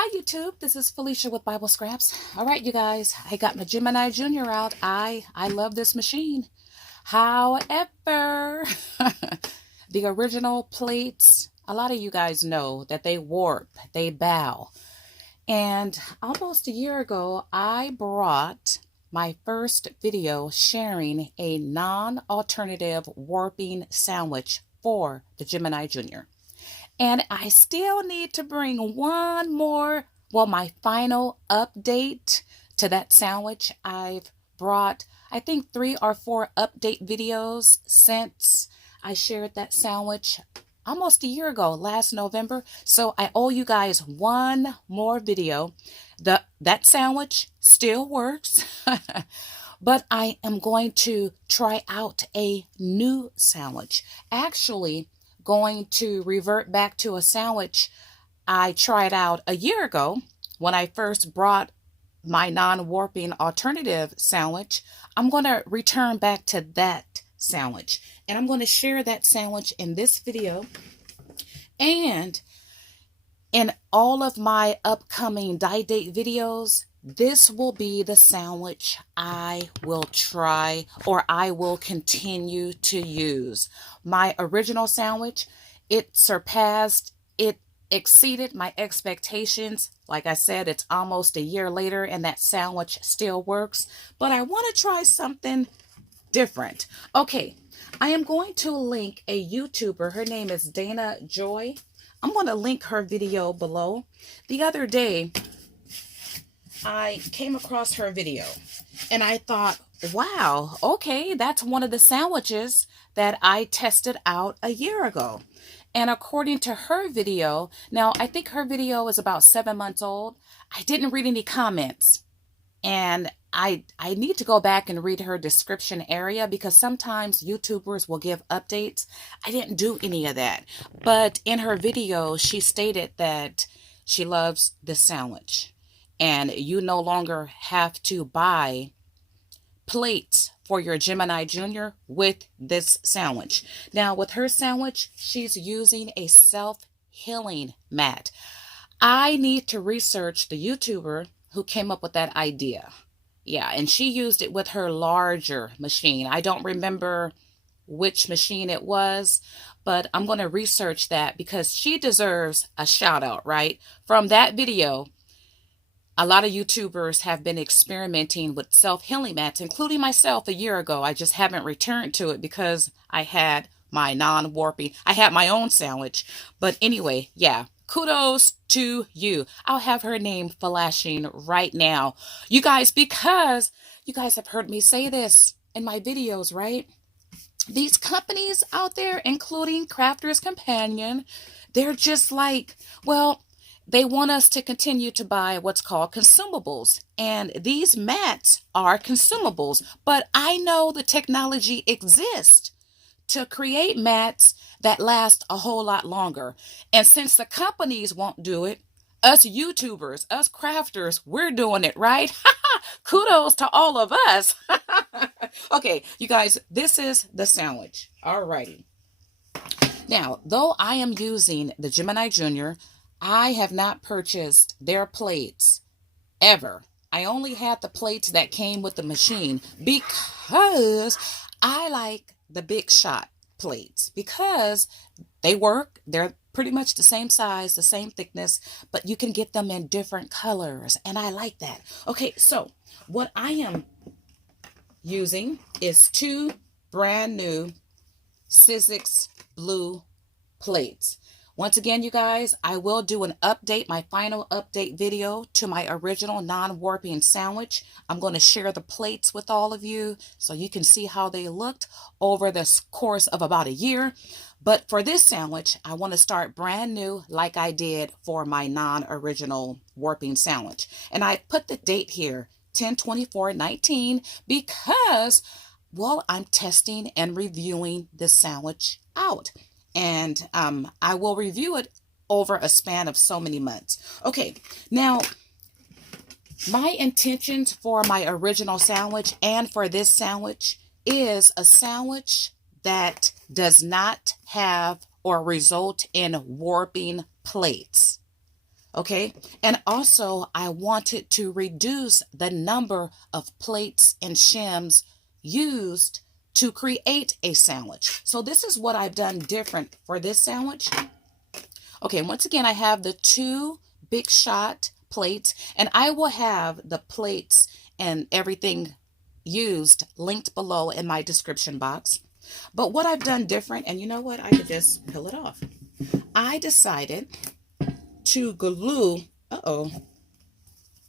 Hi YouTube, this is Felicia with Bible Scraps. All right, you guys, I got my Gemini Junior out. I love this machine. However, the original plates, a lot of you guys know that they warp, they bow. And almost a year ago, I brought my first video sharing a non-alternative warping sandwich for the Gemini Junior. And I still need to bring one more, my final update to that sandwich. I've brought, I think, 3 or 4 update videos since I shared that sandwich almost a year ago, last November. So I owe you guys one more video. That sandwich still works, but I am going to try out a new sandwich. Actually, going to revert back to a sandwich I tried out a year ago when I first brought my non-warping alternative sandwich. I'm going to return back to that sandwich, and I'm going to share that sandwich in this video and in all of my upcoming die date videos. This will be the sandwich I will try, or I will continue to use. My original sandwich, it exceeded my expectations. Like I said, it's almost a year later and that sandwich still works, but I want to try something different. Okay, I am going to link a YouTuber. Her name is Dana Joy. I'm going to link her video below. The other day, I came across her video and I thought, wow, okay, that's one of the sandwiches that I tested out a year ago. And according to her video, now I think her video is about 7 months old. I didn't read any comments, and I need to go back and read her description area, because sometimes YouTubers will give updates. I didn't do any of that. But in her video, she stated that she loves this sandwich, and you no longer have to buy plates for your Gemini Junior with this sandwich. Now, with her sandwich, she's using a self-healing mat. I need to research the YouTuber who came up with that idea. Yeah, and she used it with her larger machine. I don't remember which machine it was, but I'm going to research that because she deserves a shout out, right? From that video, a lot of YouTubers have been experimenting with self-healing mats, including myself a year ago. I just haven't returned to it because I had my non-warping. I had my own sandwich. But anyway, yeah, kudos to you. I'll have her name flashing right now, you guys, because you guys have heard me say this in my videos, right? These companies out there, including Crafter's Companion, they're just like, well, they want us to continue to buy what's called consumables. And these mats are consumables. But I know the technology exists to create mats that last a whole lot longer. And since the companies won't do it, us YouTubers, us crafters, we're doing it, right? Kudos to all of us. Okay, you guys, this is the sandwich. Alrighty. Now, though I am using the Gemini Junior, I have not purchased their plates ever. I only had the plates that came with the machine because I like the big shot plates, because they work. They're pretty much the same size, the same thickness, but you can get them in different colors, and I like that. Okay, so what I am using is 2 brand new Sizzix blue plates. Once again, you guys, I will do an update, my final update video to my original non-warping sandwich. I'm going to share the plates with all of you so you can see how they looked over the course of about a year. But for this sandwich, I want to start brand new like I did for my non-original warping sandwich. And I put the date here, 10/24/19, because, well, I'm testing and reviewing this sandwich out. And I will review it over a span of so many months. Okay, now, my intentions for my original sandwich and for this sandwich is a sandwich that does not have or result in warping plates. Okay. And also I wanted to reduce the number of plates and shims used to create a sandwich. So this is what I've done different for this sandwich. Okay, once again, I have the 2 big shot plates, and I will have the plates and everything used linked below in my description box. But what I've done different, and you know what? I could just peel it off. I decided to glue,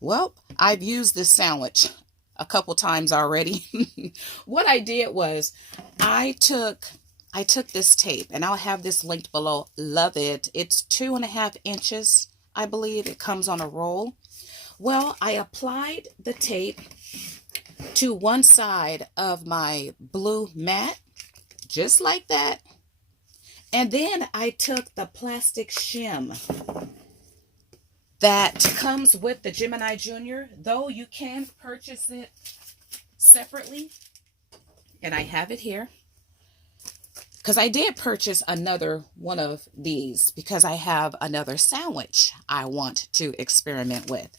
well, I've used this sandwich a couple times already. What I did was I took this tape, and I'll have this linked below. Love it. It's 2.5 inches, I believe. It comes on a roll. Well, I applied the tape to one side of my blue mat, just like that. And then I took the plastic shim that comes with the Gemini Junior, though you can purchase it separately. And I have it here, because I did purchase another one of these because I have another sandwich I want to experiment with.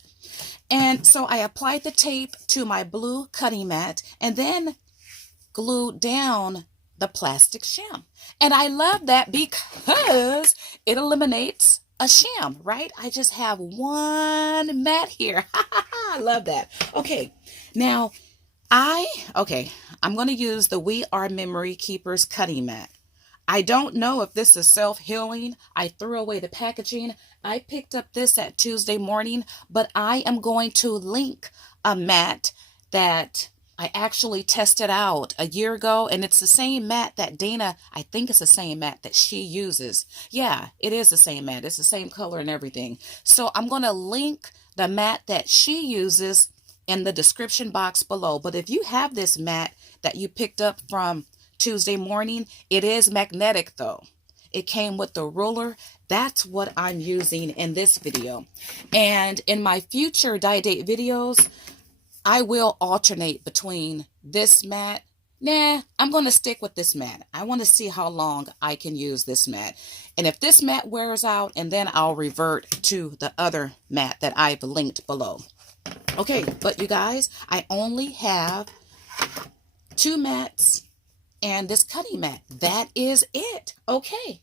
And so I applied the tape to my blue cutting mat and then glued down the plastic shim. And I love that because it eliminates a shim, right? I just have one mat here. I love that. Okay, now I'm going to use the We Are Memory Keepers cutting mat. I don't know if this is self-healing. I threw away the packaging. I picked up this at Tuesday morning, but I am going to link a mat that I actually tested out a year ago, and it's the same mat that Dana, I think it's the same mat that she uses. Yeah, it is the same mat. It's the same color and everything. So I'm going to link the mat that she uses in the description box below. But if you have this mat that you picked up from Tuesday morning, it is magnetic though. It came with the ruler. That's what I'm using in this video. And in my future die date videos, I will alternate between this mat. Nah, I'm going to stick with this mat. I want to see how long I can use this mat. And if this mat wears out, and then I'll revert to the other mat that I've linked below. Okay, but you guys, I only have 2 mats and this cutting mat. That is it. Okay,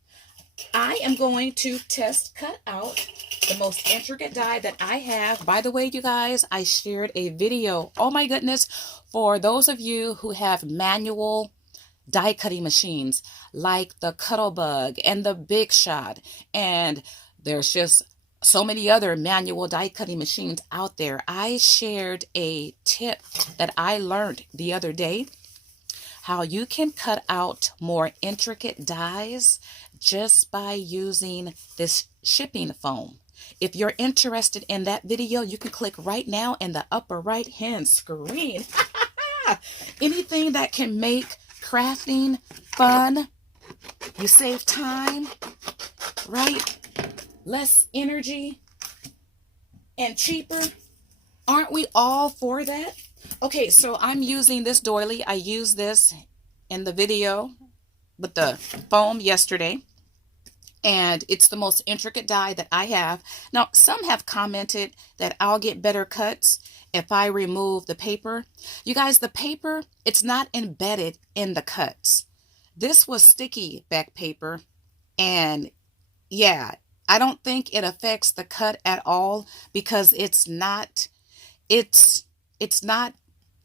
I am going to test cut out the most intricate die that I have. By the way, you guys, I shared a video, oh my goodness, for those of you who have manual die cutting machines like the Cuttlebug and the Big Shot, and there's just so many other manual die cutting machines out there. I shared a tip that I learned the other day, how you can cut out more intricate dies just by using this shipping foam. If you're interested in that video, you can click right now in the upper right hand screen. Anything that can make crafting fun, you save time, right? Less energy and cheaper. Aren't we all for that? Okay, so I'm using this doily. I used this in the video with the foam yesterday, and it's the most intricate die that I have. Now, some have commented that I'll get better cuts if I remove the paper. You guys, the paper, it's not embedded in the cuts. This was sticky back paper, and yeah, I don't think it affects the cut at all because it's not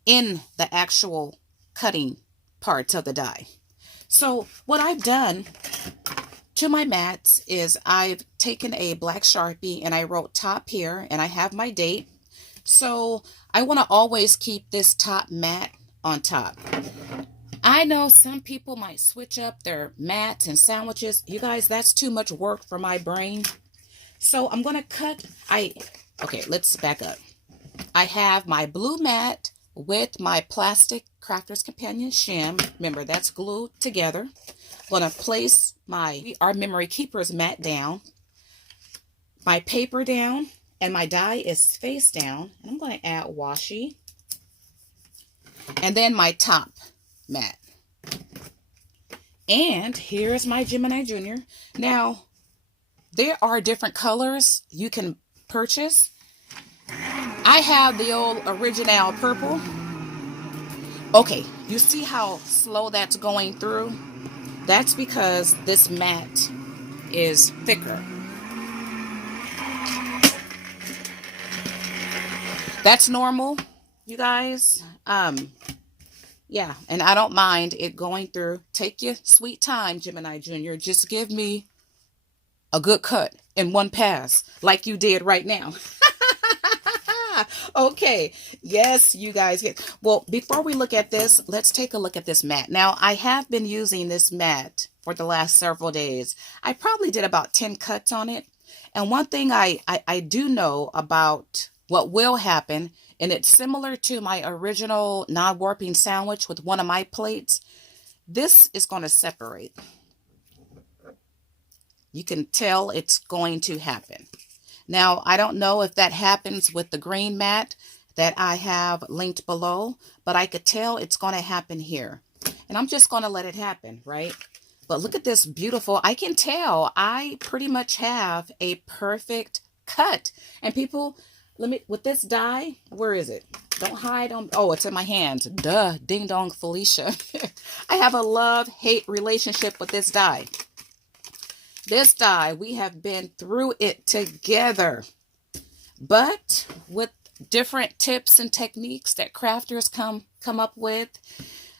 in the actual cutting parts of the die. So what I've done to my mats is I've taken a black Sharpie and I wrote top here, and I have my date. So I want to always keep this top mat on top. I know some people might switch up their mats and sandwiches. You guys, that's too much work for my brain. So I'm going to cut. Okay, let's back up. I have my blue mat with my plastic Crafter's Companion shim. Remember, that's glued together. I'm going to place our Memory Keepers mat down, my paper down, and my die is face down. And I'm going to add washi. And then my top mat. And here's my Gemini Junior. Now, there are different colors. You can purchase. I have the old original purple. Okay, you see how slow that's going through? That's because this mat is thicker. That's normal, you guys. Yeah, and I don't mind it going through. Take your sweet time, Gemini Junior. Just give me a good cut in one pass, like you did right now. Okay. Yes, you guys get. Well, before we look at this, let's take a look at this mat. Now, I have been using this mat for the last several days. I probably did about 10 cuts on it. And one thing I do know about what will happen, and it's similar to my original non-warping sandwich with one of my plates, this is going to separate. You can tell it's going to happen. Now, I don't know if that happens with the green mat that I have linked below, but I could tell it's going to happen here. And I'm just going to let it happen, right? But look at this beautiful, I can tell I pretty much have a perfect cut. And people, with this die, where is it? Don't hide on, oh, it's in my hands. Duh, ding dong Felicia. I have a love-hate relationship with this die. This die, we have been through it together, but with different tips and techniques that crafters come up with,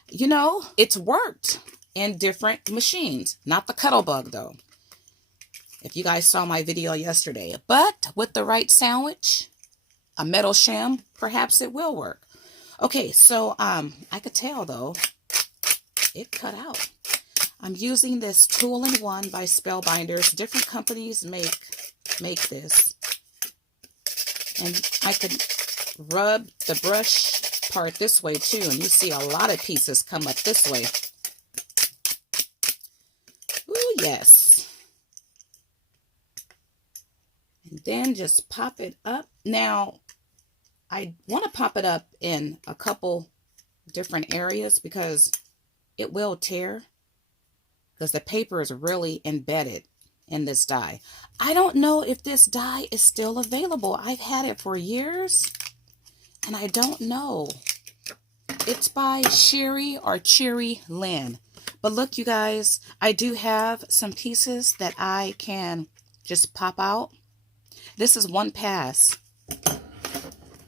you know, it's worked in different machines. Not the Cuttlebug, though, if you guys saw my video yesterday. But with the right sandwich, a metal shim, perhaps it will work. Okay, so I could tell, though, it cut out. I'm using this tool-in-one by Spellbinders. Different companies make this. And I could rub the brush part this way too, and you see a lot of pieces come up this way. Ooh, yes. And then just pop it up. Now, I want to pop it up in a couple different areas because it will tear. Because the paper is really embedded in this die. I don't know if this die is still available. I've had it for years, and I don't know. It's by Sherry or Cherry Lynn. But look, you guys, I do have some pieces that I can just pop out. This is one pass.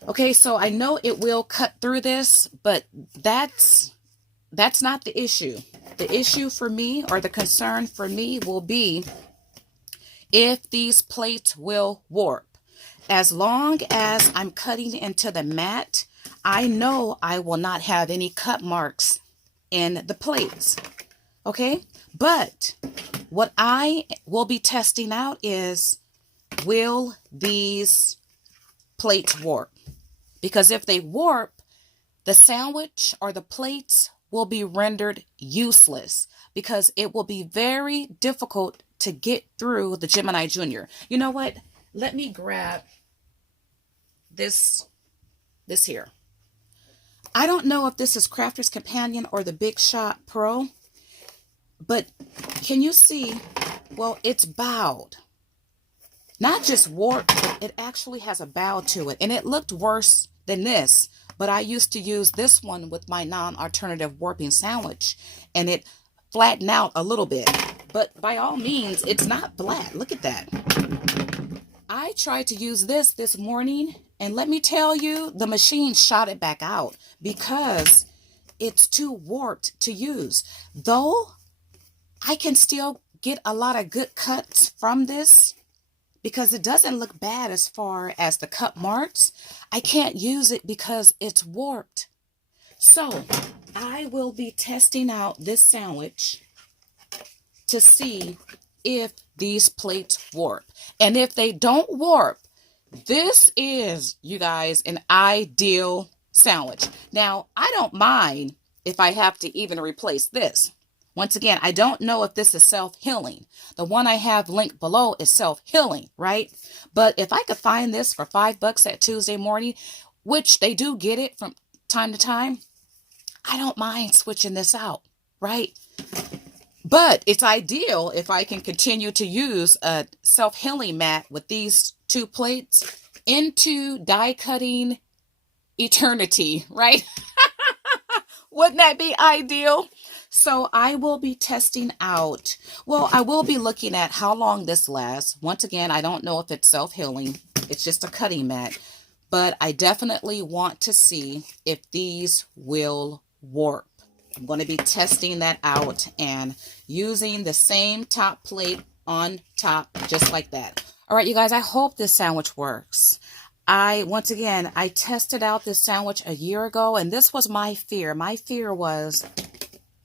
Okay, so I know it will cut through this, but that's not the issue. The issue for me, or the concern for me, will be if these plates will warp. As long as I'm cutting into the mat, I know I will not have any cut marks in the plates. Okay? But what I will be testing out is, will these plates warp? Because if they warp, the sandwich or the plates will be rendered useless because it will be very difficult to get through the Gemini Junior. You know what? Let me grab this here. I don't know if this is Crafter's Companion or the Big Shot Pro, but can you see? Well, it's bowed. Not just warped, but it actually has a bow to it. And it looked worse than this. But I used to use this one with my non-alternative warping sandwich, and it flattened out a little bit. But by all means, it's not flat. Look at that. I tried to use this morning, and let me tell you, the machine shot it back out because it's too warped to use. Though I can still get a lot of good cuts from this, because it doesn't look bad as far as the cut marks, I can't use it because it's warped. So I will be testing out this sandwich to see if these plates warp. And if they don't warp, this is, you guys, an ideal sandwich. Now, I don't mind if I have to even replace this. Once again, I don't know if this is self-healing. The one I have linked below is self-healing, right? But if I could find this for $5 at Tuesday morning, which they do get it from time to time, I don't mind switching this out, right? But it's ideal if I can continue to use a self-healing mat with these two plates into die cutting eternity, right? Wouldn't that be ideal? So I will be testing out, well, I will be looking at how long this lasts. Once again, I don't know if it's self-healing. It's just a cutting mat. But I definitely want to see if these will warp. I'm going to be testing that out and using the same top plate on top, just like that. All right, you guys, I hope this sandwich works. Once again, I tested out this sandwich a year ago, and this was my fear. My fear was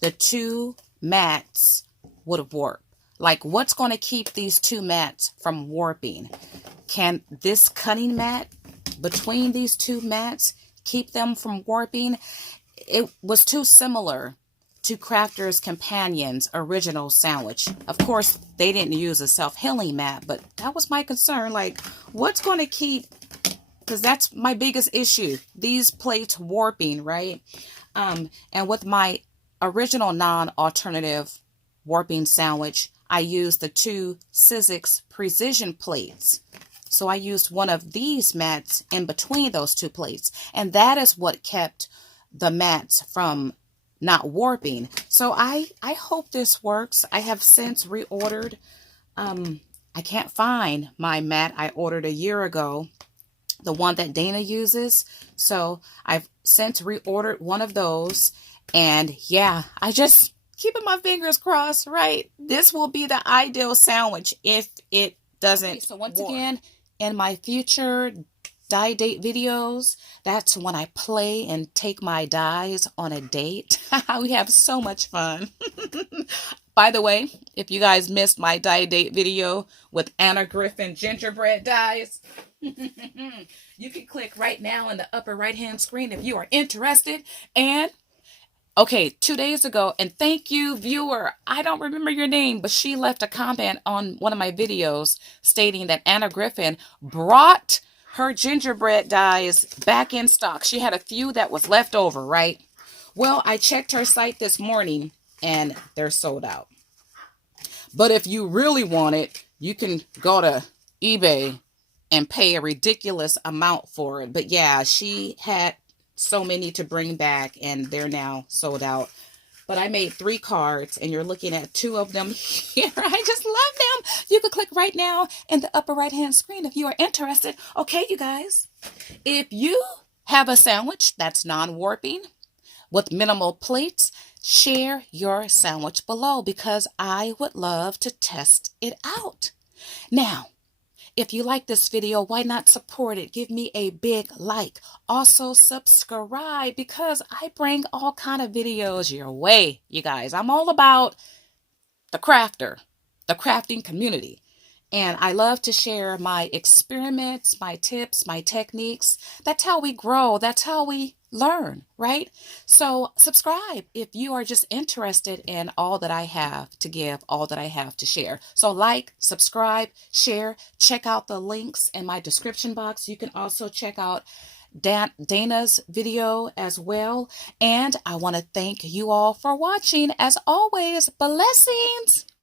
the two mats would warp. Like, what's going to keep these two mats from warping? Can this cutting mat between these two mats keep them from warping? It was too similar to Crafter's Companion's original sandwich. Of course, they didn't use a self-healing mat, but that was my concern. Like, what's going to keep, because that's my biggest issue, these plates warping, right? And with my original non-alternative warping sandwich, I used the two Sizzix precision plates. So I used one of these mats in between those two plates, and that is what kept the mats from not warping. So I hope this works. I have since reordered. I can't find my mat I ordered a year ago, the one that Dana uses. So I've since reordered one of those. And yeah, I just keeping my fingers crossed, right? This will be the ideal sandwich if it doesn't. Okay, so once again, in my future die date videos, that's when I play and take my dies on a date. We have so much fun. By the way, if you guys missed my die date video with Anna Griffin gingerbread dies, you can click right now in the upper right hand screen if you are interested. And okay, 2 days ago, and thank you, viewer. I don't remember your name, but she left a comment on one of my videos stating that Anna Griffin brought her gingerbread dies back in stock. She had a few that was left over, right? Well, I checked her site this morning, and they're sold out. But if you really want it, you can go to eBay and pay a ridiculous amount for it. But yeah, she had so many to bring back, and they're now sold out. But I made 3 cards, and you're looking at 2 of them here. I just love them. You can click right now in the upper right hand screen if you are interested. Okay, you guys, if you have a sandwich that's non-warping with minimal plates, share your sandwich below because I would love to test it out. Now, if you like this video, why not support it? Give me a big like. Also subscribe because I bring all kind of videos your way, you guys. I'm all about the crafter, the crafting community. And I love to share my experiments, my tips, my techniques. That's how we grow. That's how we learn, right? So subscribe if you are just interested in all that I have to give, all that I have to share. So like, subscribe, share, check out the links in my description box. You can also check out Dana's video as well. And I want to thank you all for watching. As always, blessings.